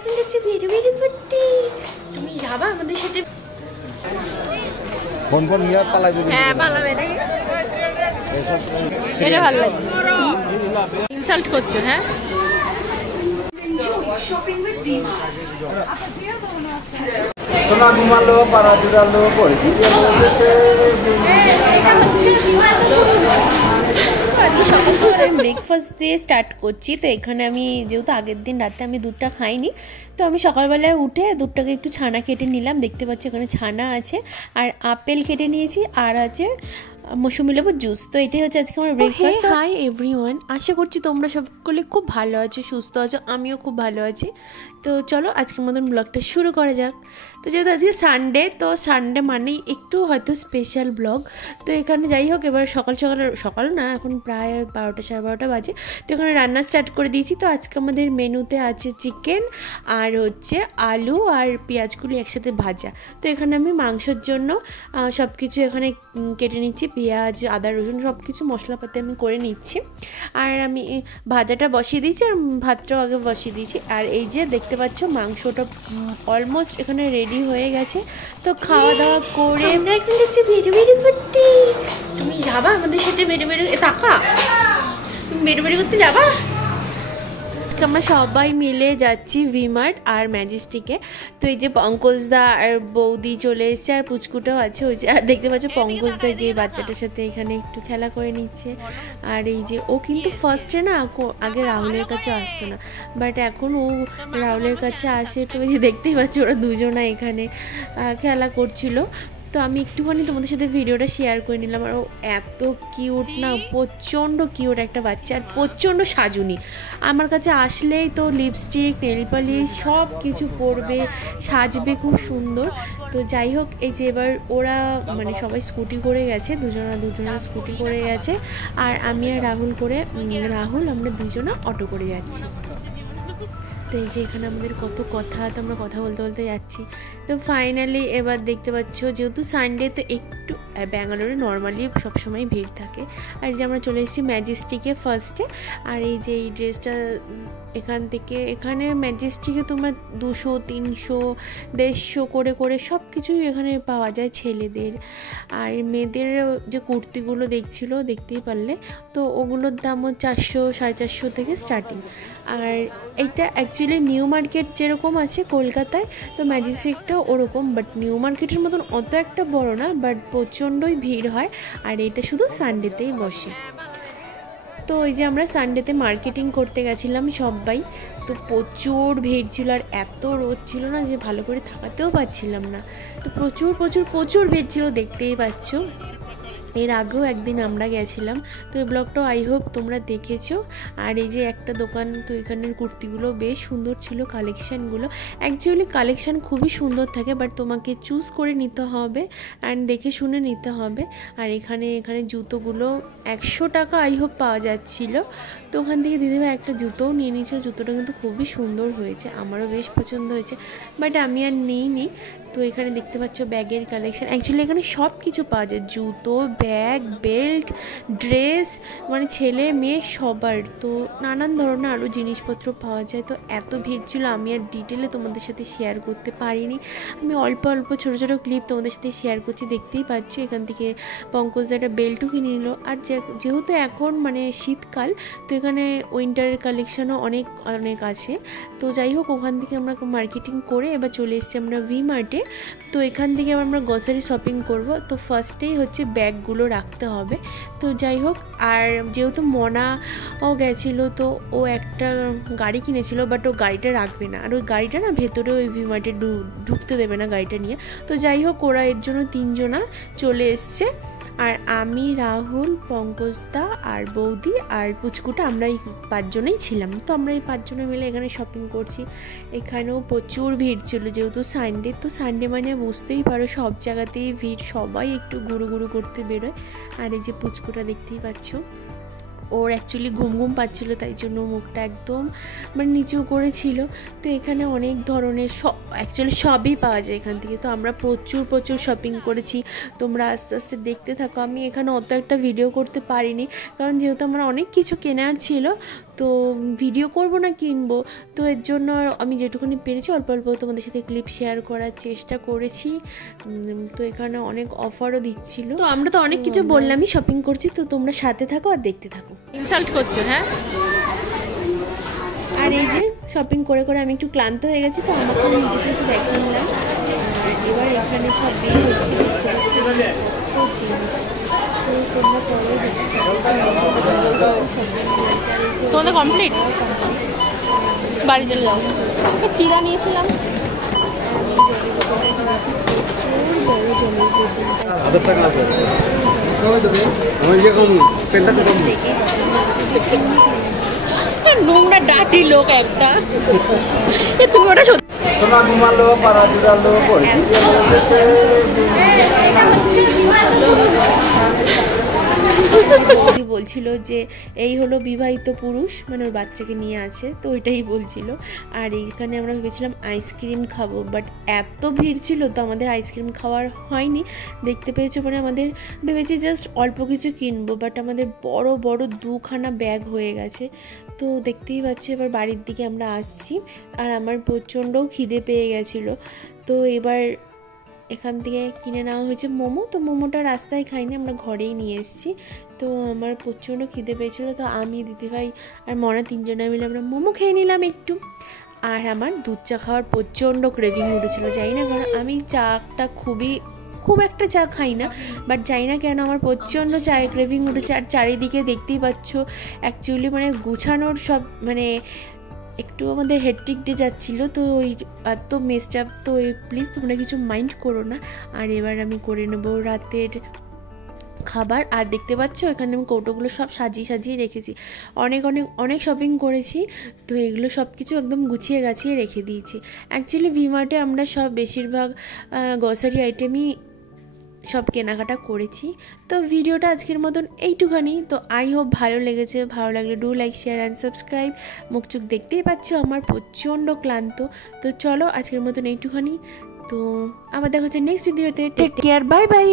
এখন হচ্ছে বেরো বেরো করতে। তুমি যাবা আমাদের সাথে? ফোন ফোন নিয়ে পালাবে। হ্যাঁ পালাবে নাকি? এটা ভালো লাগছে। ইনসাল্ট করছো? হ্যাঁ সোনা ঘুমালো পাড়া জুড়ালো আজকে সকাল সকাল আমি ব্রেকফাস্ট দিয়ে স্টার্ট করছি। তো এখানে আমি যেহেতু আগের দিন রাতে আমি দুধটা খাইনি, তো আমি সকালবেলায় উঠে দুধটাকে একটু ছানা কেটে নিলাম। দেখতে পাচ্ছি এখানে ছানা আছে, আর আপেল কেটে নিয়েছি, আর আছে মৌসুমি লেবুর জুস। তো এটাই হচ্ছে আজকে আমার ব্রেকফাস্ট। হাই এভরিওয়ান, আশা করছি তোমরা সকলে খুব ভালো আছো, সুস্থ আছো, আমিও খুব ভালো আছি। তো চলো আজকের মতন ব্লগটা শুরু করা যাক। তো যেহেতু আজকে সানডে, তো সানডে মানেই একটু হয়তো স্পেশাল ব্লগ। তো এখানে যাই হোক, এবার সকাল না, এখন প্রায় 12টা সাড়ে 12টা বাজে। তো এখানে রান্না স্টার্ট করে দিয়েছি। তো আজকে আমাদের মেনুতে আছে চিকেন, আর হচ্ছে আলু আর পেঁয়াজগুলি একসাথে ভাজা। তো এখানে আমি মাংসের জন্য সব কিছু এখানে কেটে নিচ্ছি, পেঁয়াজ আদা রসুন সব কিছু মশলাপাতি আমি করে নিচ্ছি। আর আমি ভাজাটা বসিয়ে দিয়েছি, আর ভাতটাও আগে বসিয়ে দিয়েছি। আর এই যে দেখতে পাচ্ছ মাংসটা অলমোস্ট এখানে রেডি হয়ে গেছে। তো খাওয়া দাওয়া করে আমরা এখন হচ্ছে বেরো বেরো করতে। তুমি যাবা আমাদের সাথে বেরো বেরো? টাকা তুমি বেরো বেরো করতে যাবা? আমরা সবাই মিলে যাচ্ছি ভিমার্ট আর ম্যাজেস্টিকে। তো এই যে পঙ্কজদা আর বৌদি চলে এসছে, আর পুচকুটাও আছে ওই যে। আর দেখতে পাচ্ছ পঙ্কজদা যে বাচ্চাটার সাথে এখানে একটু খেলা করে নিচ্ছে। আর এই যে ও কিন্তু ফার্স্টে না আগে রাহুলের কাছে আসতো না, বাট এখন ও রাহুলের কাছে আসে। তো ওই যে দেখতেই পাচ্ছ ওরা দুজনা এখানে খেলা করছিল। তো আমি একটুখানি তোমাদের সাথে ভিডিওটা শেয়ার করে নিলাম। আর ও এত কিউট না, প্রচণ্ড কিউট একটা বাচ্চা, আর প্রচণ্ড সাজুনি। আমার কাছে আসলেই তো লিপস্টিক নেল পালিশ সব কিছু পরবে, সাজবে খুব সুন্দর। তো যাই হোক, এই যে এবার ওরা মানে সবাই স্কুটি করে গেছে, দুজনা স্কুটি করে গেছে, আর আমি আর রাহুল আমরা দুজনা অটো করে যাচ্ছি। তো এই যে এখানে আমাদের কত কথা, তো আমরা কথা বলতে বলতে যাচ্ছি। তো ফাইনালি এবার দেখতে পাচ্ছ, যেহেতু সানডে তো একটু ব্যাঙ্গালোরে নর্মালি সবসময় ভিড় থাকে। আর এই যে আমরা চলে এসেছি ম্যাজেস্টিকে ফার্স্টে। আর এই যে এই ড্রেসটা এখানে ম্যাজেস্টিকে তোমরা 200, 300, 150 করে সব কিছুই এখানে পাওয়া যায় ছেলেদের। আর মেয়েদের যে কুর্তিগুলো দেখতেই পারলে, তো ওগুলোর দামও 400, 450 থেকে স্টার্টিং। আর এইটা অ্যাকচুয়ালি নিউ মার্কেট যেরকম আছে কলকাতায়, তো ম্যাজেস্টিকটাও ওরকম, বাট নিউ মার্কেটের মতন অত একটা বড় না, বাট প্রচণ্ডই ভিড় হয়। আর এটা শুধু সানডেতেই বসে। তো ওই যে আমরা সানডেতে মার্কেটিং করতে গেছিলাম সবাই, তো প্রচুর ভিড় ছিল, আর এত রোদ ছিল না যে ভালো করে থাকাতেও পারছিলাম না। তো প্রচুর ভিড় ছিল, দেখতেই পাচ্ছ। এর আগেও একদিন আমরা গেছিলাম, তো এই ব্লগটাও আই হোপ তোমরা দেখেছো। আর এই যে একটা দোকান, তো এখানের কুর্তিগুলো বেশ সুন্দর ছিল, কালেকশানগুলো অ্যাকচুয়ালি কালেকশান খুবই সুন্দর থাকে, বাট তোমাকে চুজ করে নিতে হবে অ্যান্ড দেখে শুনে নিতে হবে। আর এখানে জুতোগুলো 100 টাকা আই হোপ পাওয়া যাচ্ছিল। তো ওখান থেকে দিদিভাই একটা জুতোও নিয়ে নিয়েছিল, জুতোটা কিন্তু খুবই সুন্দর হয়েছে, আমারও বেশ পছন্দ হয়েছে, বাট আমি আর নিইনি। তো এখানে দেখতে পাচ্ছ ব্যাগের কালেকশান, অ্যাকচুয়ালি এখানে সব কিছু পাওয়া যায়, জুতো, ব্যাগ, বেল্ট, ড্রেস, মানে ছেলে মেয়ে সবার, তো নানান ধরনের আরও জিনিসপত্র পাওয়া যায়। তো এত ভিড় ছিল, আমি আর ডিটেলে তোমাদের সাথে শেয়ার করতে পারিনি, আমি অল্প ছোটো ক্লিপ তোমাদের সাথে শেয়ার করছি। দেখতেই পাচ্ছ এখান থেকে পঙ্কজদা একটা বেল্টও কিনে নিল। আর যেহেতু এখন মানে শীতকাল, তো এখানে উইন্টারের কালেকশানও অনেক আছে। তো যাই হোক, ওখান থেকে আমরা মার্কেটিং করে এবার চলে এসেছি আমরা ভিমার্টে। তো এখান থেকে আমরা গ্রসারি শপিং করব। তো ফার্স্টেই হচ্ছে ব্যাগগুলো রাখতে হবে। তো যাই হোক, আর যেহেতু মনাও গেছিলো, তো ও একটা গাড়ি কিনেছিল, বাট ও গাড়িটা রাখবে না, আর ওই গাড়িটা না ভেতরে ওই ভিমার্টে ঢুকতে দেবে না গাড়িটা নিয়ে। তো যাই হোক, ওরা এর জন্য 3 জনা চলে এসছে। আর আমি, রাহুল, পঙ্কজদা আর বৌদি আর পুচকুটা, আমরা এই 5 জনেই ছিলাম। তো আমরা এই 5 জনে মিলে এখানে শপিং করছি। এখানেও প্রচুর ভিড় ছিল, যেহেতু সানডে, তো সানডে মানে বুঝতেই পারো সব জায়গাতেই ভিড়, সবাই একটু ঘুরু করতে বেরোয়। আর এই যে পুচকুটা দেখতেই পাচ্ছ, ওর অ্যাকচুয়ালি ঘুম পাচ্ছিলো, তাই জন্য মুখটা একদম মানে নিচু করেছিল। তো এখানে অনেক ধরনের অ্যাকচুয়ালি সবই পাওয়া যায় এখান থেকে। তো আমরা প্রচুর শপিং করেছি, তোমরা আস্তে আস্তে দেখতে থাকো। আমি এখানে অত একটা ভিডিও করতে পারিনি, কারণ যেহেতু আমার অনেক কিছু কেনার ছিল, তো ভিডিও করব না কিনবো, তো এর জন্য আমি যেটুকুনি পেরেছি অল্প অল্প তোমাদের সাথে ক্লিপ শেয়ার করার চেষ্টা করেছি। তো এখানে অনেক অফারও দিচ্ছিল, তো আমরা তো অনেক কিছু বললামই শপিং করছি, তো তোমরা সাথে থাকো আর দেখতে থাকো। ইনসাল্ট করছো হ্যাঁ। আর এই যে শপিং করে করে আমি একটু ক্লান্ত হয়ে গেছি, তো আমাকে নিজেকে একটু দেখে নিলাম। এবার এখানে সব বের হচ্ছে, তো জিনিস তো তোমরা পরে দেখতে তোমাদের কমপ্লিট বাড়ি চলে যাও। চিরা নিয়েছিলাম, প্রচুর বড় জলের নোংরা ডাটি লোক একটা। তুমি ওটা সোনা ঘুমালো পাড়া জুড়ালো দিদি বলছিল যে এই হলো বিবাহিত পুরুষ, মানে ওর বাচ্চাকে নিয়ে আছে, তো ওইটাই বলছিল। আর এইখানে আমরা ভেবেছিলাম আইসক্রিম খাবো, বাট এত ভিড় ছিল তো আমাদের আইসক্রিম খাওয়ার হয়নি। দেখতে পেয়েছো মানে আমাদের ভেবেছি জাস্ট অল্প কিছু কিনবো, বাট আমাদের বড় বড় 2খানা ব্যাগ হয়ে গেছে। তো দেখতেই পাচ্ছি এবার বাড়ির দিকে আমরা আসছি, আর আমার প্রচণ্ড খিদে পেয়ে গেছিলো। তো এবার এখান থেকে কিনে নেওয়া হয়েছে মোমো, তো মোমোটা রাস্তায় খাইনি, আমরা ঘরেই নিয়ে এসেছি। তো আমার প্রচণ্ড খিদে পেয়েছিলো, তো আমি দিদিভাই আর মনা 3জনে মিলে আমরা মোমো খেয়ে নিলাম একটু। আর আমার দুধ চা খাওয়ার প্রচণ্ড ক্রেভিং উঠেছিলো, জানি না কারণ আমি চাটা খুব একটা চা খাই না, বাট জানি না কেন আমার প্রচণ্ড চায়ের ক্রেভিং উঠেছে। আর চারিদিকে দেখতেই পাচ্ছ অ্যাকচুয়ালি মানে গুছানোর সব মানে একটু আমাদের হেডটিক ডে যাচ্ছিলো, তো ওই এত মেসড আপ, তো প্লিজ তোমরা কিছু মাইন্ড করো না। আর এবার আমি করে নেবো রাতের খাবার। আর দেখতে পাচ্ছ এখানে আমি কৌটোগুলো সব সাজিয়ে সাজিয়ে রেখেছি, অনেক শপিং করেছি, তো এগুলো সব কিছু একদম গুছিয়ে গাছিয়ে রেখে দিয়েছি। অ্যাকচুয়ালি ভিমার্টে আমরা সব বেশিরভাগ গ্রসারি আইটেমই সব কেনাকাটা করেছি। তো ভিডিওটা আজকের মতন এইটুখানি, তো আই হোপ ভালো লেগেছে। ভালো লাগলে do like share and subscribe. মুখ চোখ দেখতেই পাচ্ছ আমার প্রচণ্ড ক্লান্ত, তো চলো আজকের মতন এইটুখানি। তো আবার দেখা হচ্ছে নেক্সট ভিডিওতে। Take care, bye by.